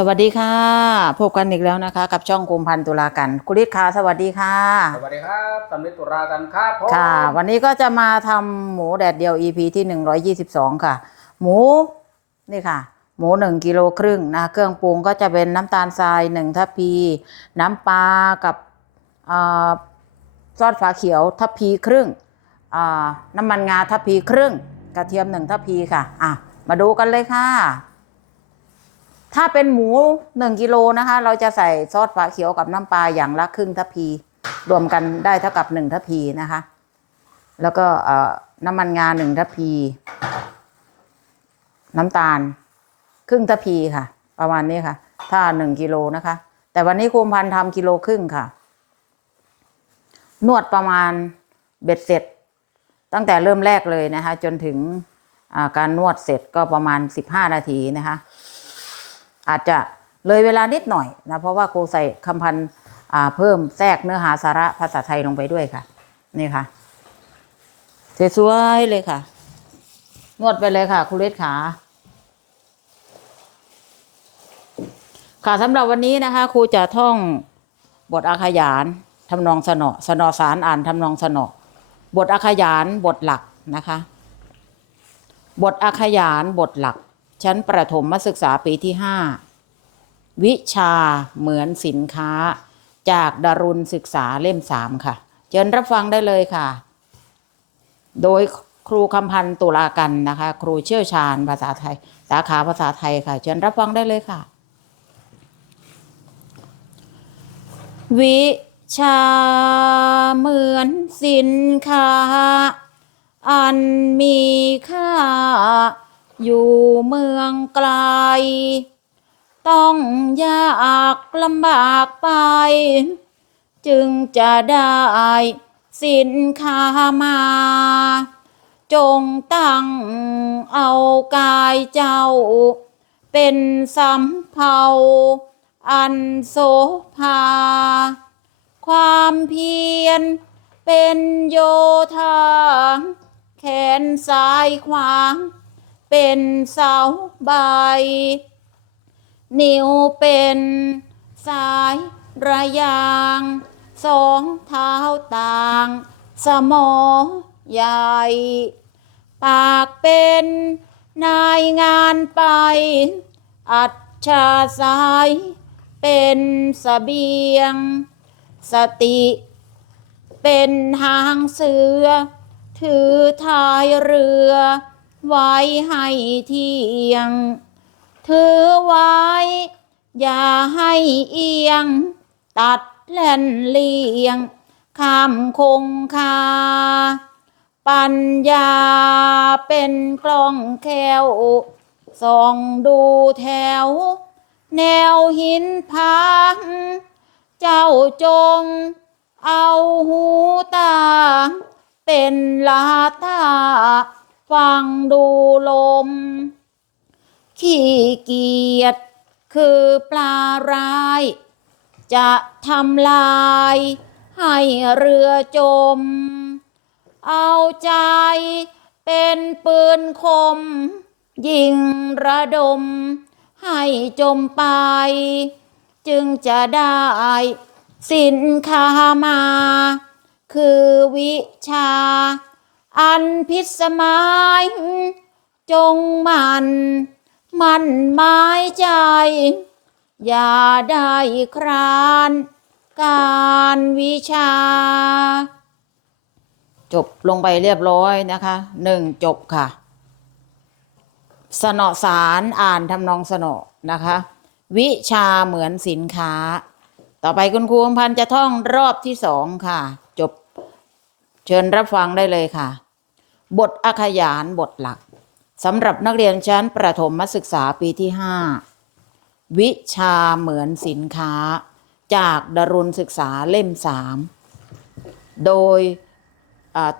สวัสดีค่ะ พบกันอีกแล้วนะคะ กับช่องคุมพันธ์ตุลากันคุณฤทธิ์ค่ะสวัสดีค่ะ สวัสดีครับสำลิดตุรากันครับผมค่ะ วันนี้ก็จะมาทำหมูแดดเดียว EP ที่ 122 ค่ะ หมูนี่ค่ะ หมู 1กิโลครึ่งนะเครื่องปรุงก็จะเป็นน้ำตาลทราย1ทัพพี น้ำปลากับอ่าซอสฝาเขียวทัพพีครึ่งอ่าน้ำมันงาทัพพีครึ่ง กระเทียม1ทัพพีค่ะอะมาดูกันเลยค่ะ ถ้าเป็นหมู 1กิโลนะคะ เราจะใส่ซอสฝาเขียวกับน้ำปลาอย่างละครึ่งทัพพี รวมกันได้เท่ากับ1ทัพพีนะคะ แล้วก็น้ำมันงาหนึ่งทัพพี น้ำตาล ครึ่งทัพพีค่ะ ประมาณนี้ค่ะ ถ้าหนึ่งกิโลนะคะ แต่วันนี้คุมพันธ์ทำกิโลครึ่งค่ะ นวดประมาณเบ็ดเสร็จ ตั้งแต่เริ่มแรกเลยนะคะ จนถึงการนวดเสร็จก็ประมาณสิบห้านาทีนะคะ อาจจะเลยเวลานิดหน่อยนะเพราะว่าครูใส่คำพันอ่าเพิ่มแทรกเนื้อหาสาระภาษาไทยลงไปด้วยค่ะ นี่ค่ะสวยๆเลยค่ะ นวดไปเลยค่ะคุณเลศขาค่ะสำหรับวันนี้นะคะครูจะท่องบทอาขยานทำนองสนอสนอสารอ่านทำนองสนอบทอาขยานบทหลักนะคะ บทอาขยานบทหลัก ชั้นประถมมศึกษาปีที่ห้า วิชาเหมือนสินค้า จากดารุณศึกษาเล่มสามค่ะ เชิญรับฟังได้เลยค่ะ โดยครูคำพันธ์ตุลากันนะคะ ครูเชี่ยวชาญภาษาไทย สาขาภาษาไทยค่ะ เชิญรับฟังได้เลยค่ะ วิชาเหมือนสินค้า อันมีค่า อยู่เมืองไกล ต้องยากลำบากไป จึงจะได้สินค้ามา จงตั้งเอากายเจ้า เป็นสำเภาอันโสภา ความเพียรเป็นโยธา แขนซ้ายขวางเป็นเสาใบ นิ้วเป็นสายระยางสองเท้าต่าง สมอใหญ่ ปากเป็นนายงานไป อัจฉาสายเป็นสเสบียง สติ เป็นหางเสือ ถือท้ายเรือ ไว้ให้เที่ยง ถือไว้ อย่าให้เอียง ตัดแล่นเลียงข้ามคงคา ปัญญาเป็นกล้องแควส่องดูแถว แนวหินพังเจ้าจง เอาหูตา เป็นลาตา ฟังดูลม ขี้เกียจคือปลาร้าย จะทำลายให้เรือจม เอาใจเป็นปืนคม ยิงระดม ให้จมไป จึงจะได้สินคามา คือวิชา อันพิสมัย จงมัน มันหมายใจ อย่าได้ครานการวิชา จบลงไปเรียบร้อยนะคะหนึ่งจบค่ะ สนอสารอ่านทำนองสนอนะคะ วิชาเหมือนสินค้า ต่อไปคุณครูอำพันธ์จะท่องรอบที่สองค่ะ จบเชิญรับฟังได้เลยค่ะ บทอขยานบทหลัก สำหรับนักเรียนชั้นประถมศึกษาปีที่ห้าวิชาเหมือนสินค้า จากดารุณศึกษาเล่มสามโดย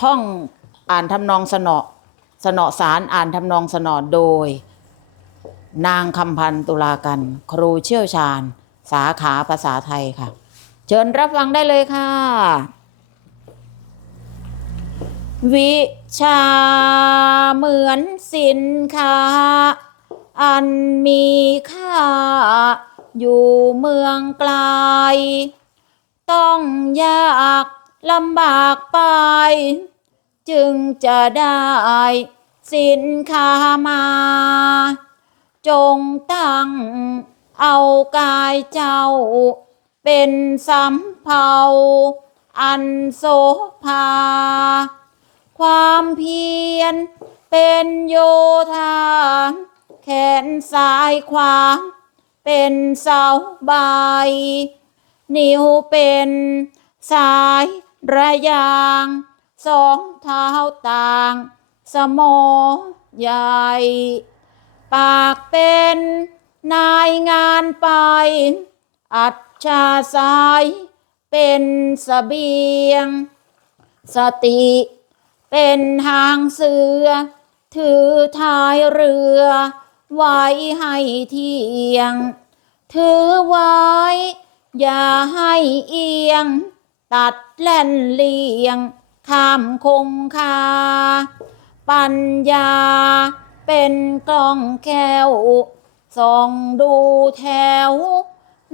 ท่องอ่านทำนองสนอสนอสารอ่านทำนองสนอโดย นางคำพันตุลากัน ครูเชี่ยวชาญ สาขาภาษาไทยค่ะ เชิญรับฟังได้เลยค่ะ วิชาเหมือนสินค้า อันมีค่า อยู่เมืองไกล ต้องยากลำบากไป จึงจะได้สินค้ามา จงตั้งเอากายเจ้า เป็นสำเภาอันโสภา ความเพียร เป็นโยธา แขนซ้ายขวา เป็นเสาใบ นิ้วเป็นสายระยาง สองเท้าต่าง สมอใหญ่ ปากเป็นนายงานไป อัจฉาสาย เป็นสเสบียง สติ เป็นหางเสือ ถือท้ายเรือ ไว้ให้เที่ยง ถือไว้ อย่าให้เอียง ตัดแล่นเลียง ข้ามคงคา ปัญญา เป็นกล้องแก้วส่องดูแถว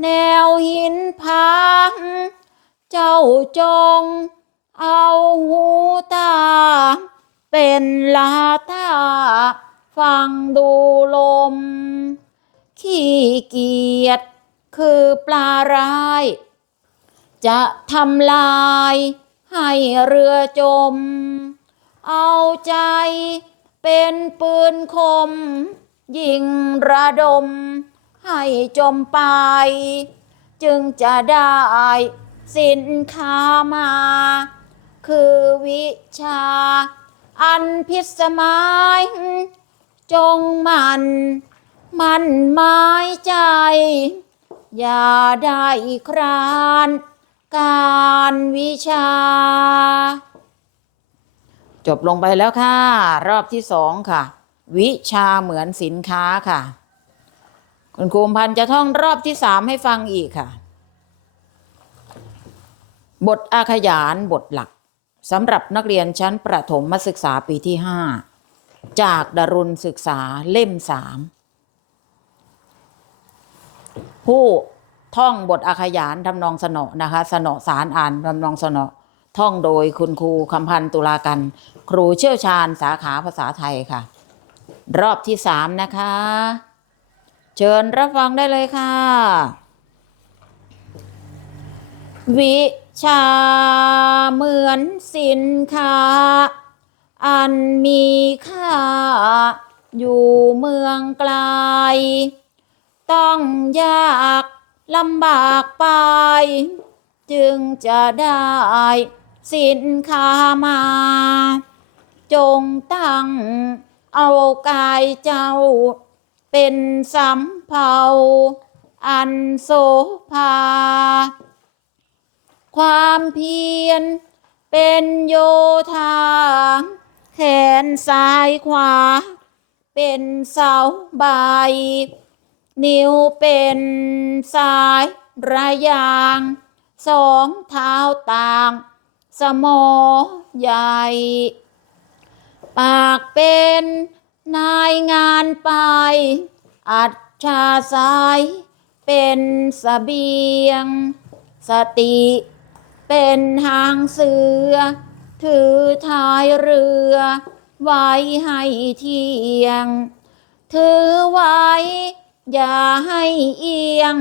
แนวหินพัง เจ้าจง เอาหูตา เป็นลาตา ฟังดูลม ขี้เกียจคือปลาร้าย จะทำลายให้เรือจม เอาใจเป็นปืนคม ยิงระดม ให้จมไป จึงจะได้สินค้ามา คือวิชา อันพิสมัย จงมันมันหมายใจ อย่าได้คราน การวิชา จบลงไปแล้วค่ะ รอบที่สองค่ะ วิชาเหมือนสินค้าค่ะ คุณครูพันจะท่องรอบที่สามให้ฟังอีกค่ะ บทอาขยานบทหลัก สำหรับนักเรียนชั้นประถมมศึกษาปีที่ห้าจากดารุณศึกษาเล่มสามผู้ท่องบทอาขยานทำนองสนอนะคะสนอสารอ่านทำนองสนอท่องโดยคุณครูคำพันตุลากัน ครูเชี่ยวชาญสาขาภาษาไทยค่ะ รอบที่สามนะคะ เชิญรับฟังได้เลยค่ะ วิ ชาเหมือนสินค้า อันมีค่า อยู่เมืองไกล ต้องยากลำบากไป จึงจะได้สินค้ามา จงตั้งเอากายเจ้า เป็นสำเภาอันโสภา ความเพียร เป็นโยธา แขนซ้ายขวา เป็นเสาใบ นิ้วเป็นสายระยาง สองเท้าต่าง สมอใหญ่ ปากเป็นนายงานไป อัจฉาสาย เป็นสเสบียง สติ เป็นหางเสือ ถือท้ายเรือ ไว้ให้เทียง ถือไว้ อย่าให้เอียง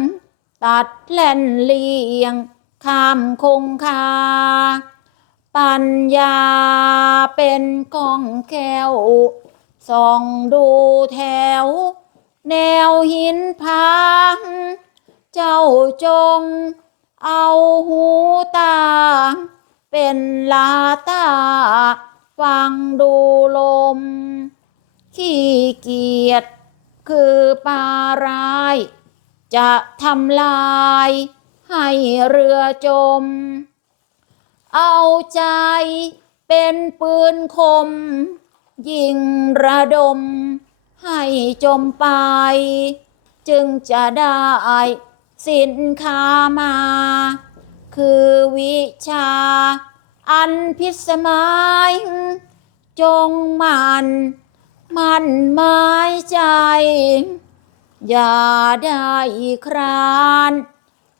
ตัดแล่นเลียง ข้ามคงคา ปัญญาเป็นกองแก้วส่องดูแถว แนวหินพัง เจ้าจง เอาหูตา เป็นลาตา ฟังดูลม ขี้เกียจคือปลาร้าย จะทำลาย ให้เรือจม เอาใจเป็นปืนคม ยิงระดม ให้จมไป จึงจะได้ สินคามา คือวิชา อันพิสมัย จงมันมันหมายใจ อย่าได้คราน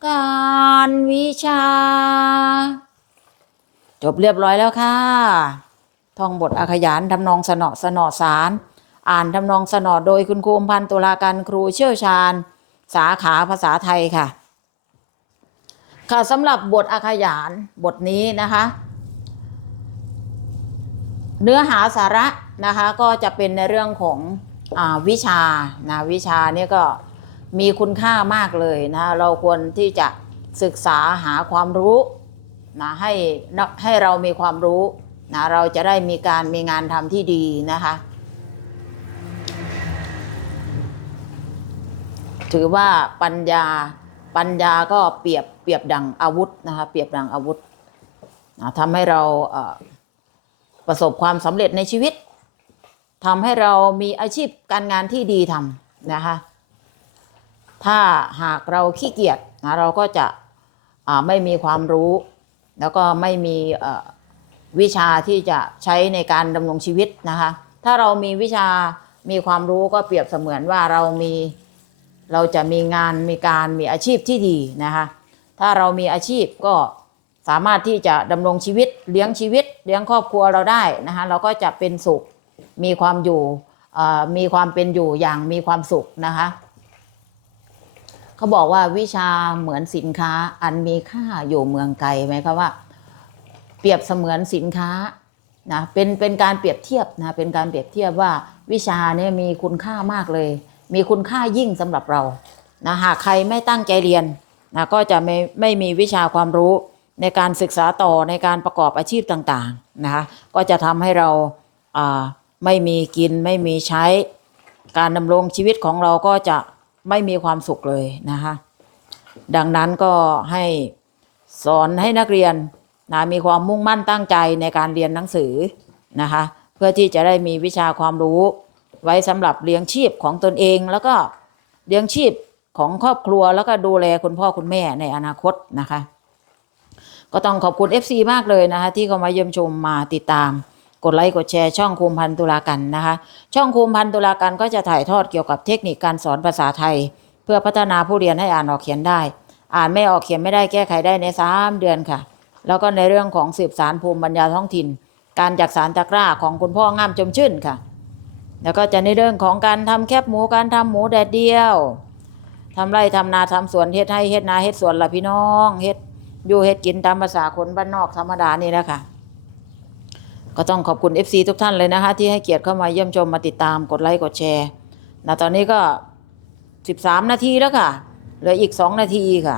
การวิชา จบเรียบร้อยแล้วค่ะ ท่องบทอาขยานทำนองสนอสนอสาร อ่านทำนองสนอโดยคุณครูอมพันตุลาการครูเชี่ยวชาญ สาขาภาษาไทยค่ะ ค่ะสำหรับบทอาขยานบทนี้นะคะ เนื้อหาสาระนะคะก็จะเป็นในเรื่องของอวิชานะวิชานี่ก็มีคุณค่ามากเลยนะเราควรที่จะศึกษาหาความรู้นะให้ให้เรามีความรู้นะเราจะได้มีการมีงานทำที่ดีนะคะ ถือว่าปัญญาปัญญาก็เปรียบเปรียบดังอาวุธนะคะเปรียบดังอาวุธนะทำให้เราประสบความสำเร็จในชีวิตทำให้เรามีอาชีพการงานที่ดีทำนะคะถ้าหากเราขี้เกียจนะเราก็จะไม่มีความรู้ แล้วก็ไม่มีวิชาที่จะใช้ในการดำรงชีวิตนะคะถ้าเรามีวิชามีความรู้ก็เปรียบเสมือนว่าเรามี เราจะมีงานมีการมีอาชีพที่ดีนะคะถ้าเรามีอาชีพก็สามารถที่จะดำรงชีวิตเลี้ยงชีวิต เลี้ยงครอบครัวเราได้นะคะเราก็จะเป็นสุขมีความอยู่มีความเป็นอยู่อย่างมีความสุขนะคะเขาบอกว่าวิชาเหมือนสินค้าอันมีค่าอยู่เมืองไกลไหมคะว่า เปรียบเสมือนสินค้านะเป็นเป็นการเปรียบเทียบนะเป็นการเปรียบเทียบว่าวิชาเนี่ยมีคุณค่ามากเลย มีคุณค่ายิ่งสำหรับเรานะหากใครไม่ตั้งใจเรียนนะก็จะไม่ไม่มีวิชาความรู้ในการศึกษาต่อในการประกอบอาชีพต่างๆนะคะก็จะทำให้เราอ่าไม่มีกินไม่มีใช้การดำรงชีวิตของเราก็จะไม่มีความสุขเลยนะคะดังนั้นก็ให้สอนให้นักเรียนนะมีความมุ่งมั่นตั้งใจในการเรียนหนังสือนะคะเพื่อที่จะได้มีวิชาความรู้ ไว้สำหรับเลี้ยงชีพของตนเอง แล้วก็เลี้ยงชีพของครอบครัวแล้วก็ดูแลคุณพ่อคุณแม่ในอนาคตนะคะ ก็ต้องขอบคุณ FC มากเลยนะคะ ที่เข้ามาเยี่ยมชมมาติดตาม กดไลค์กดแชร์ช่องคูมพันธ์ตุลากันนะคะ ช่องคูมพันธ์ตุลากันก็จะถ่ายทอดเกี่ยวกับเทคนิคการสอนภาษาไทย เพื่อพัฒนาผู้เรียนให้อ่านออกเขียนได้ อ่านไม่ออกเขียนไม่ได้แก้ไขได้ใน3เดือนค่ะ แล้วก็ในเรื่องของสืบสารภูมิปัญญาท้องถิ่น การจักสารตะกร้าของคุณพ่องามจมชื่นค่ะ แล้วก็จะในเรื่องของการทำแคบหมูการทำหมูแดดเดียวทำไร่ทำนาทำสวนเฮ็ดให้เฮ็ดนาเฮ็ดสวนละพี่น้องเฮ็ดอยู่เฮ็ดกินตามภาษาคนบ้านนอกธรรมดานี่แหละค่ะ ก็ต้องขอบคุณ FC ทุกท่านเลยนะคะ ที่ให้เกียรติเข้ามาเยี่ยมชมมาติดตามกดไลค์กดแชร์นะตอนนี้ก็ 13 นาทีแล้วค่ะเหลืออีก 2 นาทีค่ะ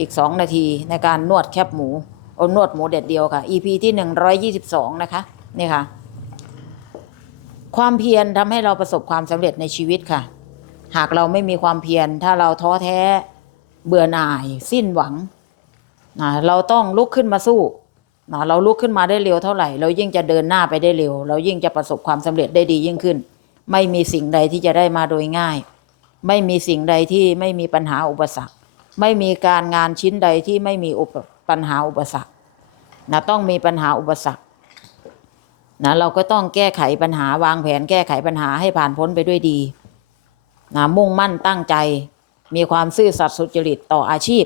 อีก 2 นาทีในการนวดแคบหมูโอนวดหมูเด็ดเดียวค่ะ EP ที่ 122 นะคะ นี่ค่ะ ความเพียรทำให้เราประสบความสำเร็จในชีวิตค่ะ หากเราไม่มีความเพียร ถ้าเราท้อแท้เบื่อหน่าย สิ้นหวังนะเราต้องลุกขึ้นมาสู้นะเราลุกขึ้นมาได้เร็วเท่าไหร่ เรายิ่งจะเดินหน้าไปได้เร็ว เรายิ่งจะประสบความสำเร็จได้ดียิ่งขึ้น ไม่มีสิ่งใดที่จะได้มาโดยง่าย ไม่มีสิ่งใดที่ไม่มีปัญหาอุปสรรค ไม่มีการงานชิ้นใดที่ไม่มีปปัญหาอุปสรรคนะต้องมีปัญหาอุปสรรค นะเราก็ต้องแก้ไขปัญหาวางแผนแก้ไขปัญหาให้ผ่านพ้นไปด้วยดีนะมุ่งมั่นตั้งใจ มีความซื่อสัตย์สุจริตต่ออาชีพ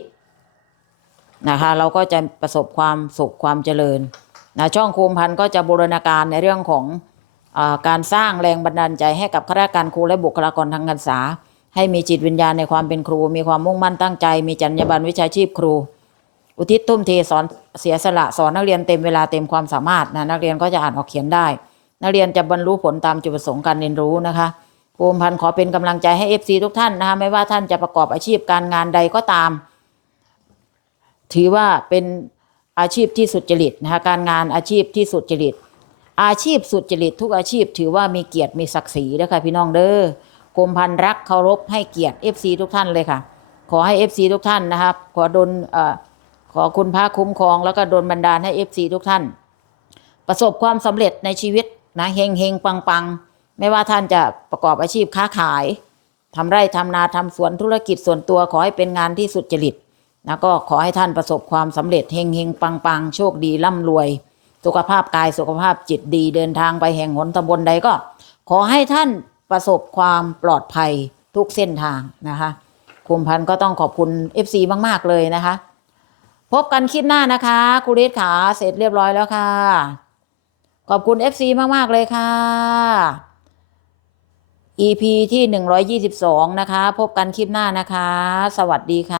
นะคะเราก็จะประสบความสุขความเจริญนะช่องโคมพันธ์ก็จะบูรณาการในเรื่องของอาการสร้างแรงบันดาลใจให้กับข้าราชการครูและบุคลากรทางการศึกษา ให้มีจิตวิญญาณในความเป็นครู มีความมุ่งมั่นตั้งใจ มีจรรยาบรรณวิชาชีพครู อุทิศทุ่มเทสอนเสียสละสอนนักเรียนเต็มเวลาเต็มความสามารถนะนักเรียนก็จะอ่านออกเขียนได้ นักเรียนจะบรรลุผลตามจุดประสงค์การเรียนรู้นะคะภูมิพันธ์ขอเป็นกำลังใจให้ FC ทุกท่านนะคะไม่ว่าท่านจะประกอบอาชีพการงานใดก็ตาม ถือว่าเป็นอาชีพที่สุจริตนะคะการงานอาชีพที่สุจริต อาชีพสุจริตทุกอาชีพ ถือว่ามีเกียรติมีศักดิ์ศรีนะคะพี่น้องเด้อกรมพันธ์รักเคารพให้เกียรติ FC ทุกท่านเลยค่ะ ขอให้ FC ทุกท่านนะครับขอดลเอ่อ ขอคุณพระคุ้มครองแล้วก็โดลบันดาลให้ FC ทุกท่าน ประสบความสำเร็จในชีวิตนะเฮงเฮงปังปังไม่ว่าท่านจะประกอบอาชีพค้าขายทำไร่ทำนาทำสวนธุรกิจส่วนตัวขอให้เป็นงานที่สุดจริตนะก็ขอให้ท่านประสบความสำเร็จเฮงเฮงปังปังโชคดีร่ำรวย สุขภาพกายสุขภาพจิตดีเดินทางไปแห่งหนตำบลใดก็ ขอให้ท่านประสบความปลอดภัยทุกเส้นทางนะคะคุมพันธ์ก็ต้องขอบคุณ FC มาก ๆ เลยนะคะ พบกันคลิปหน้านะคะครูฤทธิ์ขาเสร็จเรียบร้อยแล้วค่ะ ขอบคุณ FC มาก ๆ เลยค่ะ EP ที่ 122 นะคะ พบกันคลิปหน้านะคะ สวัสดีค่ะ